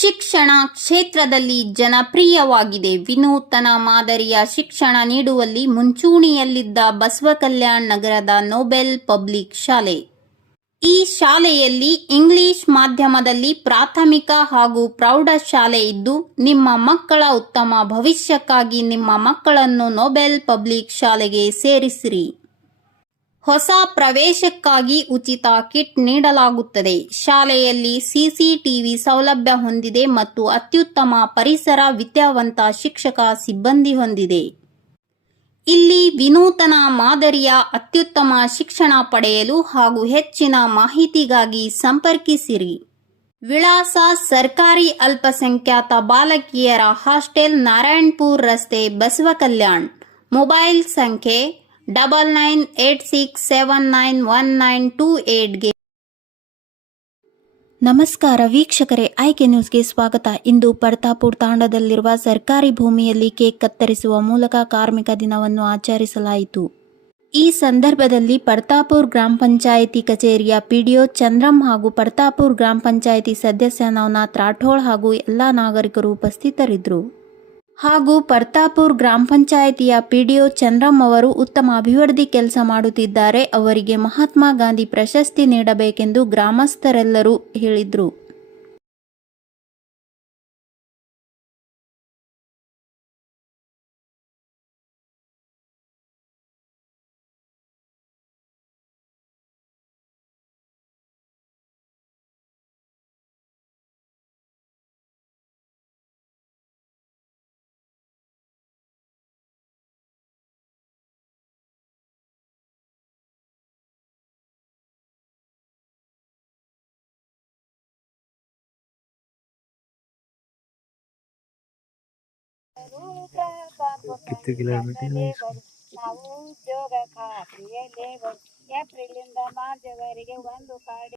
ಶಿಕ್ಷಣ ಕ್ಷೇತ್ರದಲ್ಲಿ ಜನಪ್ರಿಯವಾಗಿದೆ. ವಿನೂತನ ಮಾದರಿಯ ಶಿಕ್ಷಣ ನೀಡುವಲ್ಲಿ ಮುಂಚೂಣಿಯಲ್ಲಿದ್ದ ಬಸವಕಲ್ಯಾಣ್ ನಗರದ ನೊಬೆಲ್ ಪಬ್ಲಿಕ್ ಶಾಲೆ. ಈ ಶಾಲೆಯಲ್ಲಿ ಇಂಗ್ಲಿಷ್ ಮಾಧ್ಯಮದಲ್ಲಿ ಪ್ರಾಥಮಿಕ ಹಾಗೂ ಪ್ರೌಢಶಾಲೆ ಇದ್ದು, ನಿಮ್ಮ ಮಕ್ಕಳ ಉತ್ತಮ ಭವಿಷ್ಯಕ್ಕಾಗಿ ನಿಮ್ಮ ಮಕ್ಕಳನ್ನು ನೊಬೆಲ್ ಪಬ್ಲಿಕ್ ಶಾಲೆಗೆ ಸೇರಿಸಿರಿ. ಹೊಸ ಪ್ರವೇಶಕ್ಕಾಗಿ ಉಚಿತ ಕಿಟ್ ನೀಡಲಾಗುತ್ತದೆ. ಶಾಲೆಯಲ್ಲಿ ಸಿಸಿಟಿವಿ ಸೌಲಭ್ಯ ಹೊಂದಿದೆ ಮತ್ತು ಅತ್ಯುತ್ತಮ ಪರಿಸರ ವಿದ್ಯಾವಂತ ಶಿಕ್ಷಕ ಸಿಬ್ಬಂದಿ ಹೊಂದಿದೆ. ಇಲ್ಲಿ ವಿನೂತನ ಮಾದರಿಯ ಅತ್ಯುತ್ತಮ ಶಿಕ್ಷಣ ಪಡೆಯಲು ಹಾಗೂ ಹೆಚ್ಚಿನ ಮಾಹಿತಿಗಾಗಿ ಸಂಪರ್ಕಿಸಿರಿ. ವಿಳಾಸ ಸರ್ಕಾರಿ ಅಲ್ಪಸಂಖ್ಯಾತ ಬಾಲಕಿಯರ ಹಾಸ್ಟೆಲ್ ನಾರಾಯಣ್ಪುರ್ ರಸ್ತೆ ಬಸವಕಲ್ಯಾಣ್ ಮೊಬೈಲ್ ಸಂಖ್ಯೆ double nine eight six seven nine one nine two ಏಟ್ಗೆ ನಮಸ್ಕಾರ ವೀಕ್ಷಕರೇ, ಆಯ್ಕೆ ನ್ಯೂಸ್ಗೆ ಸ್ವಾಗತ. ಇಂದು ಪರ್ತಾಪುರ್ ತಾಂಡದಲ್ಲಿರುವ ಸರ್ಕಾರಿ ಭೂಮಿಯಲ್ಲಿ ಕೇಕ್ ಕತ್ತರಿಸುವ ಮೂಲಕ ಕಾರ್ಮಿಕ ದಿನವನ್ನು ಆಚರಿಸಲಾಯಿತು. ಈ ಸಂದರ್ಭದಲ್ಲಿ ಪರ್ತಾಪುರ್ ಗ್ರಾಮ ಪಂಚಾಯಿತಿ ಕಚೇರಿಯ ಪಿಡಿಒ ಚಂದ್ರಂ ಹಾಗೂ ಪರ್ತಾಪುರ್ ಗ್ರಾಮ ಪಂಚಾಯಿತಿ ಸದಸ್ಯ ನವನಾಥ್ ರಾಠೋಳ್ ಹಾಗೂ ಎಲ್ಲ ನಾಗರಿಕರು ಉಪಸ್ಥಿತರಿದ್ದರು. ಹಾಗೂ ಪರ್ತಾಪುರ್ ಗ್ರಾಮ ಪಂಚಾಯಿತಿಯ ಪಿಡಿಒ ಚಂದ್ರಮ್ ಅವರು ಉತ್ತಮ ಅಭಿವೃದ್ಧಿ ಕೆಲಸ ಮಾಡುತ್ತಿದ್ದಾರೆ. ಅವರಿಗೆ ಮಹಾತ್ಮ ಗಾಂಧಿ ಪ್ರಶಸ್ತಿ ನೀಡಬೇಕೆಂದು ಗ್ರಾಮಸ್ಥರೆಲ್ಲರೂ ಹೇಳಿದರು. ಕಿತ್ತು ಕಿಲೋಮೀಟರ್ ನಾವು ಉದ್ಯೋಗ ಖಾತ್ರಿಯ ಲೇಬರ್ ಏಪ್ರಿಲಿಂದ ಮಾರ್ಚ್ವರೆಗೆ ಒಂದು ಕಾಡಿ